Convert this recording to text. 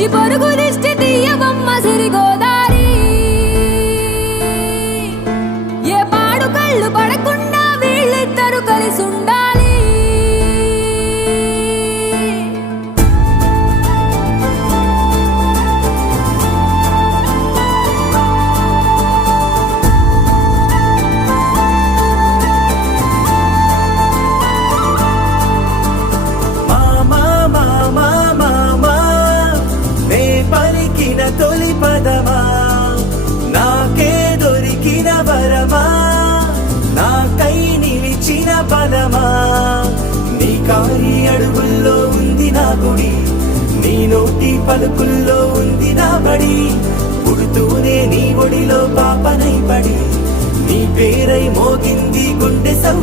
వచ్చి పొరుగు దిష్టి తీయవమ్మ సిరిగోదారి ఏ పాడు కళ్ళు పడకుండా వీళ్ళిద్దరు కలిసి ఉండాలి తొలి పదమా నాకే దొరికిన వరమా నాకై నిలిచిన పదమా నీ కాలి అడుగుల్లో ఉంది నా గుడి నీ నోటి పలుకుల్లో ఉంది నా బడి పుడుతూనే నీ ఒడిలో పాపనై పడి నీ పేరై మోగింది గుండె సవ్వ